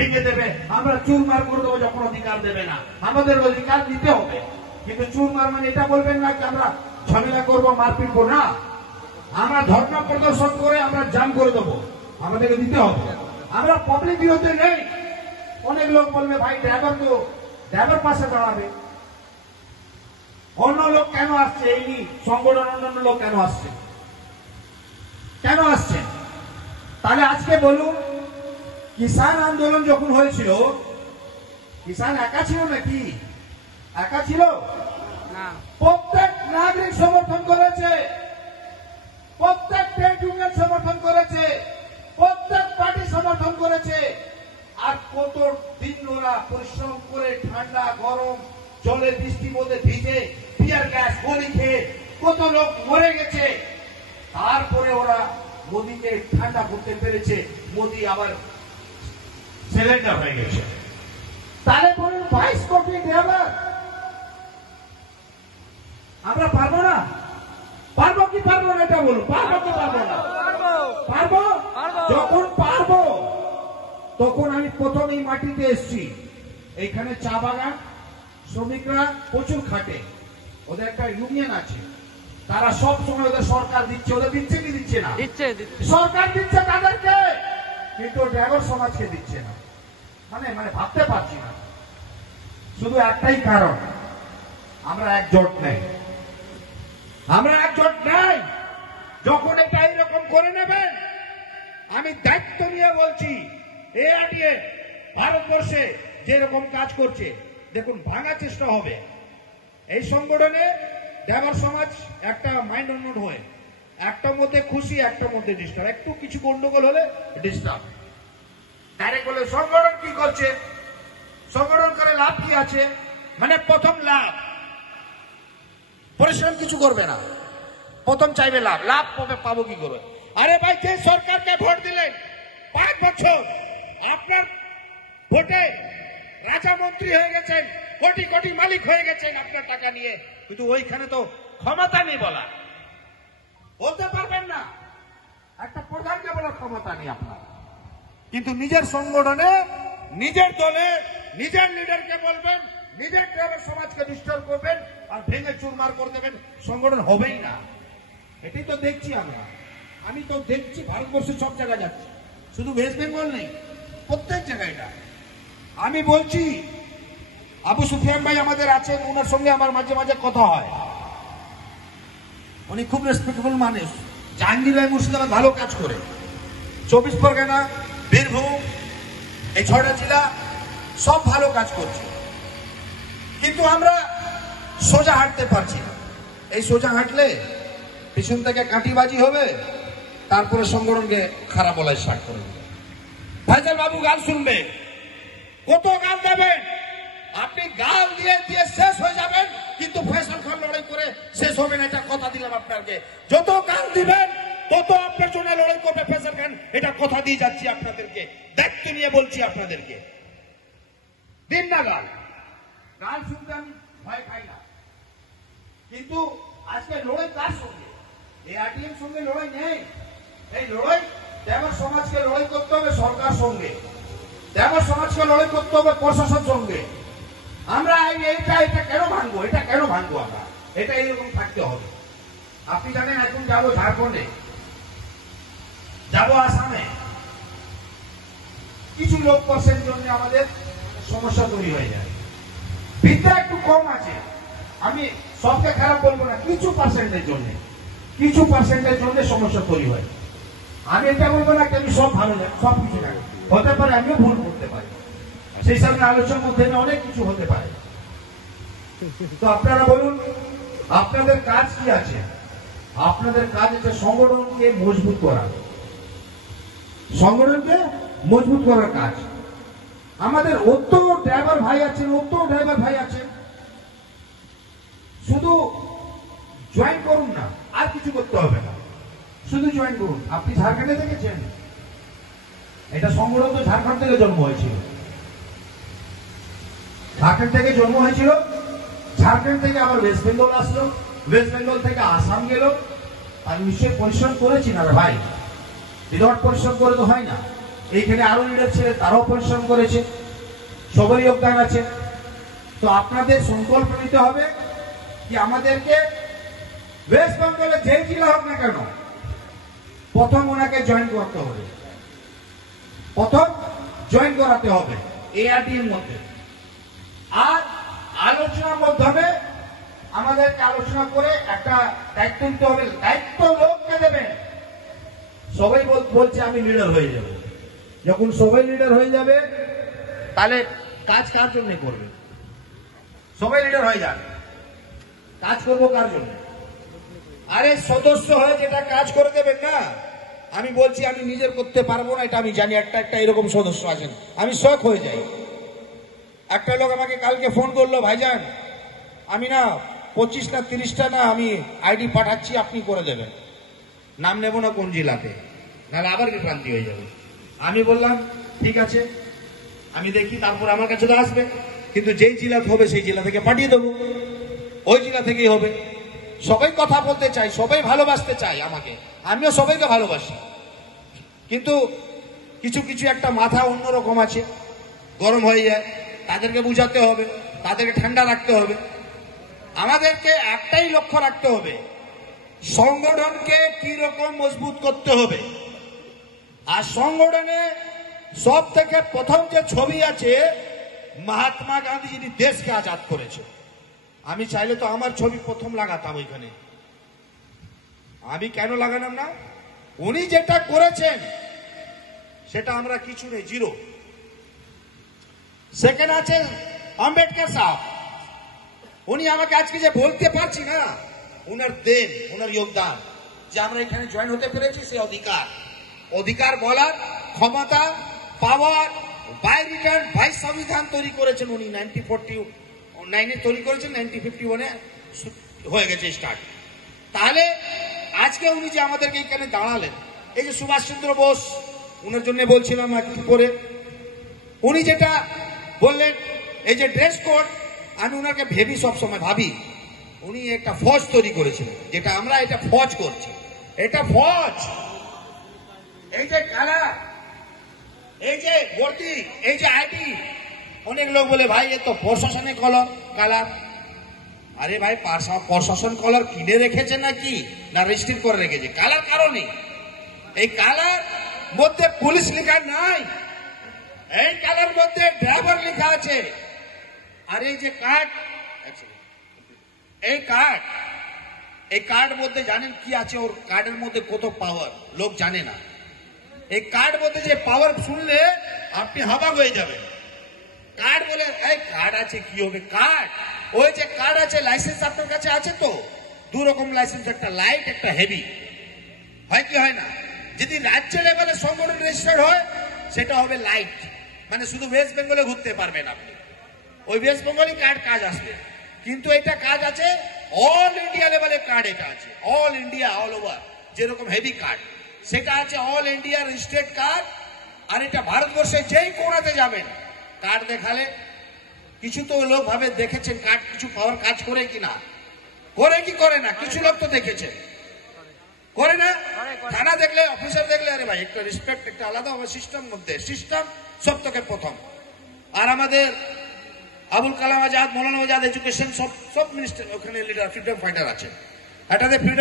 ভেঙে দেবে, আমরা চুরমার করে দেবো যখন অধিকার দেবে না। আমাদের অধিকার দিতে হবে, কিন্তু চুরমার মানে এটা বলবেন না যে আমরা ঝামেলা করবো, মারপিট করবো না। আমরা ধর্ণা প্রদর্শন করে আমরা জাম করে দেবো, আমাদেরকে দিতে হবে। আমরা পাবলিক বিরোধী নেই। অনেক লোক বলবে ভাই ড্রাইভার পাশে দাঁড়াবে, অন্য লোক কেন আসছে? এই নিয়ে সংগঠন অন্যান্য লোক কেন আসছে? তাহলে আজকে বলুন, কিষাণ আন্দোলন যখন হয়েছিল, কিষাণ একা ছিল নাকি? একা ছিল না। প্রত্যেক নাগরিক সমর্থন করেছে, প্রত্যেক ট্রেড ইউনিয়ন সমর্থন করেছে, প্রত্যেক পার্টি সমর্থন করেছে। আর কত দিন ওরা পরিশ্রম করে ঠান্ডা গরম জলে বৃষ্টির মধ্যে ভিজে টিয়ার গ্যাস গুলি খেয়ে কত লোক মরে গেছে। তারপরে ওরা মোদীকে ঠান্ডা করতে পেরেছে, মোদী আবার সিলিন্ডার হয়ে গেছে। তাহলে বলুন 22 কোটি ড্রাইভার আমরা পারবো না? পারবো কি পারবো না? এটা বলুন, পারবো কি পারবো না? পারবো। যখন পারবো তখন আমি প্রথম এই মাটিতে এসছি। এইখানে চা বাগান শ্রমিকরা প্রচুর খাটে, ওদের একটা ইউনিয়ন আছে, তারা সব সময় ওদের সরকার দিচ্ছে, ওদের দিচ্ছে কি দিচ্ছে না? সরকার দিচ্ছে তাদেরকে, কিন্তু ড্রাইভার সমাজকে দিচ্ছে না। মানে ভাবতে পারছি না। শুধু একটাই কারণ, আমরা একজোট নেই। যখন এটা এইরকম করে নেবেন, আমি দায়িত্ব নিয়ে বলছি, এআরডিএ ভারতবর্ষে যেরকম কাজ করছে দেখুন, ভাঙার চেষ্টা হবে। এই সংগঠনে ড্রাইভার সমাজ একটা মাইন্ড অন্যট হয়ে, একটার মধ্যে খুশি, একটার মধ্যে ডিস্টার্ব, একটু কিছু গন্ডগোল হলে ডিস্টার্ব। ডাইরেক্ট বলে সংগঠন কি করছে, সংগঠন করে লাভ কি আছে? মানে প্রথম লাভ, পরিশ্রম কিছু করবে না, প্রথম চাইবে লাভ পাবো কি করবে? আরে ভাই, যে সরকারকে ভোট দিলেন 5 বছর, আপনার ভোটে রাজা মন্ত্রী হয়ে গেছেন, কোটি কোটি মালিক হয়ে গেছেন আপনার টাকা নিয়ে, কিন্তু ওইখানে তো ক্ষমতা নেই, বলতে পারবেন না। একটা প্রধানকে বলার ক্ষমতা নেই আপনার, কিন্তু নিজের সংগঠনে, নিজের দলে, নিজের লিডারকে বলবেন, নিজের ড্রাইভার সমাজকে ডিস্টার্ব করবেন আর ভেঙে চুরমার করে দেবেন, সংগঠন হবেই না। এটাই তো দেখছি আমরা। আমি তো দেখছি ভারতবর্ষের সব জায়গায় যাচ্ছে, শুধু ওয়েস্ট বেঙ্গল নেই, প্রত্যেক জায়গায়। আমি বলছি, আবু সুফিয়ান ভাই আমাদের আছেন, ওনার সঙ্গে আমার মাঝে মাঝে কথা হয়, উনি খুব রেসপেক্টেবল মানুষ। জাহাঙ্গীর ভাই মুর্শিদাবাদ ভালো কাজ করে, 24 পরগনা, বীরভূম, এই 6টা জেলা সব ভালো কাজ করছে, কিন্তু আমরা সোজা হাঁটতে পারছি না। এই সোজা হাঁটলে পিছন থেকে কাটিবাজি হবে, তারপরে সংগঠনকে খারাপ বলায় স্টার্ট করে দেবে। ফাইজাল বাবু গাল শুনবে, কত গাল দেবেন আপনি? গাল দিয়ে দিয়ে শেষ হয়ে যাবেন, কিন্তু ফয়সাল খান লড়াই করে শেষ হবে না, এটা কথা দিলাম আপনাকে। যত গাল দিবেন তত আপনার জন্য লড়াই করবে ফয়সাল খান, এটা কথা দিয়ে যাচ্ছি আপনাদেরকে, দায়িত্ব নিয়ে বলছি আপনাদেরকে। দিন না গাল শুনতে আমি ভয় খাই না, কিন্তু আজকে লড়াই কার সঙ্গে? এআরডিএম সঙ্গে লড়াই নেই। এই লড়াই ড্রাইভার সমাজকে লড়াই করতে হবে সরকার সঙ্গে, ড্রাইভার সমাজকে লড়াই করতে হবে প্রশাসন সঙ্গে। আমরা এটা কেন ভাঙবো? আমরা এটা এইরকম থাকতে হবে। আপনি জানেন, এখন যাবো ঝাড়খণ্ডে, যাবো আসামে, কিছু লোক পার্সেন্ট জন্য আমাদের সমস্যা তৈরি হয়ে যায়। বিদ্যা একটু কম আছে, আমি সবকে খারাপ বলবো না, কিছু পার্সেন্টের জন্য সমস্যা তৈরি হয়। আমি এটা বলবো না আমি সব ভালো যায়, সব কিছু লাগে, হতে পারে আমিও ভুল করতে পারি, সেই সামনে আলোচনার মধ্যে অনেক কিছু হতে পারে। তো আপনারা বলুন, আপনাদের কাজ কি আছে? আপনাদের কাজ হচ্ছে সংগঠনকে মজবুত করা, মজবুত করার কাজ। আমাদের অত ড্রাইভার ভাই আছেন, শুধু জয়েন করুন না, আর কিছু করতে হবে না, শুধু জয়েন করুন। আপনি ঝাড়খণ্ডে দেখেছেন, এটা সংগঠন তো ঝাড়খণ্ড থেকে জন্ম হয়েছিল, ঝাড়খণ্ড থেকে আবার ওয়েস্ট বেঙ্গল আসলো, ওয়েস্ট বেঙ্গল থেকে আসাম গেল। আর নিশ্চয়ই পরিশ্রম করেছি না রে ভাই, বিরাট পরিশ্রম করে তো হয় না। এইখানে আরো লিডার ছিলেন, তারাও পরিশ্রম করেছে, সবারই যোগদান আছে। তো আপনাদের সংকল্প নিতে হবে কি আমাদেরকে ওয়েস্ট বেঙ্গলে যেই জেলা হোক না কেন প্রথম ওনাকে জয়েন করতে হবে, প্রথম জয়েন করাতে হবে এআরডি এর মধ্যে। আর আলোচনার মাধ্যমে আমাদেরকে আলোচনা করে একটা দায়িত্ব নিতে হবে। দায়িত্ব লোককে দেবেন। সবাই বলছে আমি লিডার হয়ে যাব। যখন সবাই লিডার হয়ে যাবে তাহলে কাজ কার জন্য করবে? সবাই লিডার হয়ে যাবে, কাজ করবো কার জন্য? আরে সদস্য হয়ে যেটা কাজ করে দেবেন না। আমি বলছি আমি নিজের করতে পারবো না, এটা আমি জানি। একটা এরকম সদস্য আছেন, আমি শখ হয়ে যাই। একটা লোক আমাকে কালকে ফোন করলো, ভাইজান আমি না 25 না 30টা না আমি আইডি পাঠাচ্ছি, আপনি করে দেবেন। নাম নেব না কোন জেলাতে, নাহলে আবার বিভ্রান্তি হয়ে যাবে। আমি বললাম ঠিক আছে, আমি দেখি, তারপর আমার কাছে তো আসবে, কিন্তু যেই জেলা হবে সেই জেলা থেকে পাঠিয়ে দেবো, ওই জেলা থেকেই হবে। সবাই কথা বলতে চাই, সবাই ভালোবাসতে চাই আমাকে, আমিও সবাইকে ভালোবাসি, কিন্তু কিছু কিছু একটা মাথা অন্যরকম আছে, গরম হয়ে যায়। তাদেরকে বুঝাতে হবে, তাদেরকে ঠান্ডা রাখতে হবে। আমাদেরকে একটাই লক্ষ্য রাখতে হবে, সংগঠনকে কি রকম মজবুত করতে হবে। আর সংগঠনে সব থেকে প্রথম যে ছবি আছে, মহাত্মা গান্ধী যিনি দেশকে আজাদ করেছে। আমি চাইলে তো আমার ছবি প্রথম লাগাতাম ওইখানে, আমি কেন লাগালাম না? উনি যেটা করেছেন সেটা আমরা কিছু নেই, জিরো। সেকেন্ড আছে আম্বেদকর সাহেব, উনি আমাকে আজকে যে বলতে পারছি না, উনার দেন, উনার যোগদান, যে আমরা এখানে জয়েন হতে পেরেছি, সে অধিকার বলার ক্ষমতা পাওয়ার বাই রিটার্ন বাই সংবিধান তৈরি করেছেন উনি। 1949-এ তৈরি করেছেন, 1951-এ হয়ে গেছে স্টার্ট। তাহলে আজকে উনি যে আমাদেরকে এখানে দাঁড়ালেন, এই যে সুভাষচন্দ্র বোস, উনার জন্য বলছিলাম একটু পরে, উনি যেটা বললেন এই যে ড্রেস কোড, আমি উনাকে ভেবি, সবসময় ভাবি উনি একটা ফৌজ তৈরি করেছিলেন, যেটা আমরা এটা ফৌজ করছি, এটা ফৌজ। এই যে কালার, এই যে ভর্তি, এই যে আইডি, অনেক লোক বলে ভাই এ তো প্রশাসনের কলম কালার। আরে ভাই প্রশাসন কলার কিনে রেখেছে নাকি না রেজিস্ট্রি করে রেখেছে? কালার কারণে এই কালার মধ্যে পুলিশ লেখা নাই, এই কালার মধ্যে ড্রাইভার লেখা আছে। আর এই যে কার্ড, এই কার্ড মধ্যে জানেন কি আছে? ওর কার্ডের মধ্যে কত পাওয়ার লোক জানে না। এই কার্ড মধ্যে যে পাওয়ার শুনলে আপনি হাবাক হয়ে যাবেন। কার্ড বলে এই কার্ড আছে, কি হবে কার্ড? ওই যে কার্ড আছে, লাইসেন্স আপনার কাছে আছে তো, দু রকম লাইসেন্স, একটা লাইট একটা হেভি, হয় কি হয় না? যদি রাজ্য লেভেলে সংগঠন রেজিস্টার্ড হয় সেটা হবে লাইট, মানে শুধু ওয়েস্ট বেঙ্গলে ঘুরতে পারবেন আপনি, ওই ওয়েস্ট বেঙ্গলই কার্ড কাজ আসবে। কিন্তু এটা কাজ আছে অল ইন্ডিয়া লেভেলে, কার্ড এটা আছে অল ইন্ডিয়া, অল ওভার। যেরকম হেভি কার্ড সেটা আছে অল ইন্ডিয়া রেজিস্টার্ড কার্ড। আর এটা ভারতবর্ষে যেই কোণাতে যাবেন কার্ড দেখালে, কিছু তো লোক ভাবে দেখেছেন কার্ড কিছু পাওয়ার কাজ করে কিনা, করে কি করে না, কিছু লোক তো দেখেছে করে না। থানা দেখলে, অফিসার দেখলে, আরে ভাই একটা রেসপেক্ট, একটা আলাদা হবে সিস্টেম মধ্যে, সিস্টেম সব থেকে প্রথম। আর আমাদের আবুল কালাম আজাদ, মৌলানা আজাদ, এডুকেশন সব মিনিস্টার ওখানে লিডার, ফ্রিডম ফাইটার আছে। এটাতে ফ্রিডম